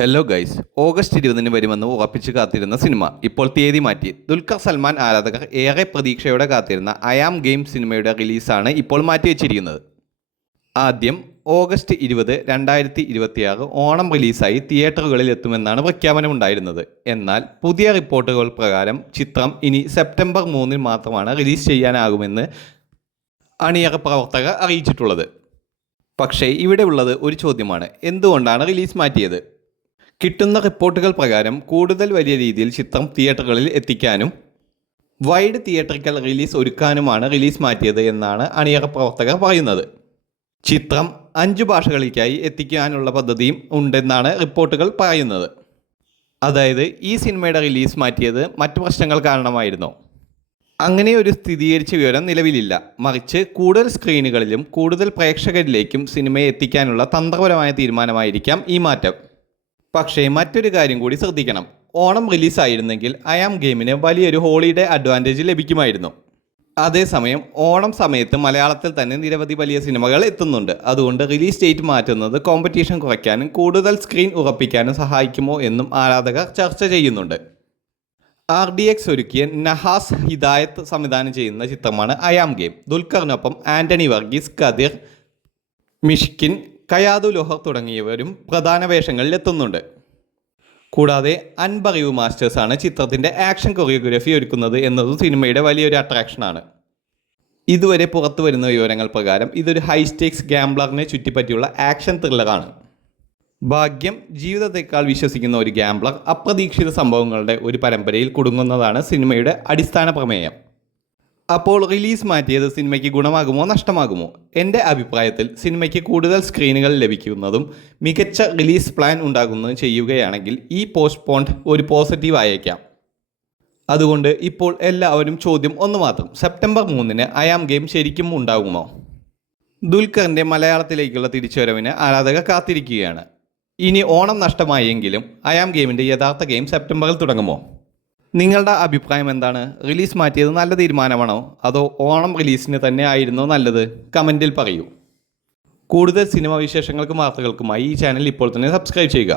Hello guys, August 20-ന് വരുമെന്ന് ഉറപ്പിച്ച് കാത്തിരുന്ന സിനിമ ഇപ്പോൾ തീയതി മാറ്റി. ദുൽഖർ സൽമാൻ ആരാധകർ ഏറെ പ്രതീക്ഷയോടെ കാത്തിരുന്ന ഐ ആം ഗെയിം സിനിമയുടെ റിലീസാണ് ഇപ്പോൾ മാറ്റിവെച്ചിരിക്കുന്നത്. ആദ്യം ഓഗസ്റ്റ് 20, 2026 ഓണം റിലീസായി തിയേറ്ററുകളിൽ എത്തുമെന്നാണ് പ്രഖ്യാപനമുണ്ടായിരുന്നത്. എന്നാൽ പുതിയ റിപ്പോർട്ടുകൾ പ്രകാരം ചിത്രം ഇനി സെപ്റ്റംബർ 3-ന് മാത്രമാണ് റിലീസ് ചെയ്യാനാകുമെന്ന് അണിയറ പ്രവർത്തകർ അറിയിച്ചിട്ടുള്ളത്. പക്ഷേ ഇവിടെ ഉള്ളത് ഒരു ചോദ്യമാണ്: എന്തുകൊണ്ടാണ് റിലീസ് മാറ്റിയത്? കിട്ടുന്ന റിപ്പോർട്ടുകൾ പ്രകാരം കൂടുതൽ വലിയ രീതിയിൽ ചിത്രം തിയേറ്ററുകളിൽ എത്തിക്കാനും വൈഡ് തിയേറ്ററിക്കൽ റിലീസ് ഒരുക്കാനുമാണ് റിലീസ് മാറ്റിയത് എന്നാണ് അണിയറ പ്രവർത്തകർ പറയുന്നത്. ചിത്രം 5 ഭാഷകളിലേക്കായി എത്തിക്കാനുള്ള പദ്ധതിയും ഉണ്ടെന്നാണ് റിപ്പോർട്ടുകൾ പറയുന്നത്. അതായത് ഈ സിനിമയുടെ റിലീസ് മാറ്റിയത് മറ്റു പ്രശ്നങ്ങൾ കാരണമായിരുന്നോ? അങ്ങനെ ഒരു സ്ഥിരീകരിച്ച വിവരം നിലവിലില്ല. മറിച്ച് കൂടുതൽ സ്ക്രീനുകളിലും കൂടുതൽ പ്രേക്ഷകരിലേക്കും സിനിമയെ എത്തിക്കാനുള്ള തന്ത്രപരമായ തീരുമാനമായിരിക്കാം ഈ മാറ്റം. പക്ഷേ മറ്റൊരു കാര്യം കൂടി ശ്രദ്ധിക്കണം. ഓണം റിലീസായിരുന്നെങ്കിൽ ഐ ആം ഗെയിമിന് വലിയൊരു ഹോളിഡേ അഡ്വാൻറ്റേജ് ലഭിക്കുമായിരുന്നു. അതേസമയം ഓണം സമയത്ത് മലയാളത്തിൽ തന്നെ നിരവധി വലിയ സിനിമകൾ എത്തുന്നുണ്ട്. അതുകൊണ്ട് റിലീസ് ഡേറ്റ് മാറ്റുന്നത് കോമ്പറ്റീഷൻ കുറയ്ക്കാനും കൂടുതൽ സ്ക്രീൻ ഉറപ്പിക്കാനും സഹായിക്കുമോ എന്നും ആരാധകർ ചർച്ച ചെയ്യുന്നുണ്ട്. RDX ഒരുക്കിയ നഹാസ് ഹിദായത്ത് സംവിധാനം ചെയ്യുന്ന ചിത്രമാണ് ഐ ആം ഗെയിം. ദുൽഖറിനൊപ്പം ആൻ്റണി വർഗീസ്, കദിർ, മിഷ്കിൻ, കയാദു ലോഹർ തുടങ്ങിയവരും പ്രധാന വേഷങ്ങളിൽ എത്തുന്നുണ്ട്. കൂടാതെ അൻബറിവ് മാസ്റ്റേഴ്സാണ് ചിത്രത്തിൻ്റെ ആക്ഷൻ കൊറിയോഗ്രാഫി ഒരുക്കുന്നത് എന്നതും സിനിമയുടെ വലിയൊരു അട്രാക്ഷനാണ്. ഇതുവരെ പുറത്തു വരുന്ന വിവരങ്ങൾ പ്രകാരം ഇതൊരു ഹൈ സ്റ്റേക്സ് ഗാംബ്ലറിനെ ചുറ്റിപ്പറ്റിയുള്ള ആക്ഷൻ ത്രില്ലറാണ്. ഭാഗ്യം, ജീവിതത്തെക്കാൾ വിശ്വസിക്കുന്ന ഒരു ഗാംബ്ലർ അപ്രതീക്ഷിത സംഭവങ്ങളുടെ ഒരു പരമ്പരയിൽ കുടുങ്ങുന്നതാണ് സിനിമയുടെ അടിസ്ഥാന പ്രമേയം. അപ്പോൾ റിലീസ് മാറ്റിയത് സിനിമയ്ക്ക് ഗുണമാകുമോ നഷ്ടമാകുമോ? എൻ്റെ അഭിപ്രായത്തിൽ സിനിമയ്ക്ക് കൂടുതൽ സ്ക്രീനുകൾ ലഭിക്കുന്നതും മികച്ച റിലീസ് പ്ലാൻ ഉണ്ടാകുന്നതും ചെയ്യുകയാണെങ്കിൽ ഈ പോസ്റ്റ്പോണ്ട് ഒരു പോസിറ്റീവ് ആയേക്കാം. അതുകൊണ്ട് ഇപ്പോൾ എല്ലാവരും ചോദ്യം ഒന്ന് മാത്രം: സെപ്റ്റംബർ 3-ന് ഐ ആം ഗെയിം ശരിക്കും ഉണ്ടാകുമോ? ദുൽഖറിൻ്റെ മലയാളത്തിലേക്കുള്ള തിരിച്ചുവരവിന് ആരാധകർ കാത്തിരിക്കുകയാണ്. ഇനി ഓണം നഷ്ടമായെങ്കിലും ഐ ആം ഗെയിമിൻ്റെ യഥാർത്ഥ ഗെയിം സെപ്റ്റംബറിൽ തുടങ്ങുമോ? നിങ്ങളുടെ അഭിപ്രായം എന്താണ്? റിലീസ് മാറ്റിയത് നല്ല തീരുമാനമാണോ, അതോ ഓണം റിലീസിന് തന്നെ ആയിരുന്നോ നല്ലത്? കമൻറ്റിൽ പറയൂ. കൂടുതൽ സിനിമ വിശേഷങ്ങൾക്കും വാർത്തകൾക്കുമായി ഈ ചാനൽ ഇപ്പോൾ തന്നെ സബ്സ്ക്രൈബ് ചെയ്യുക.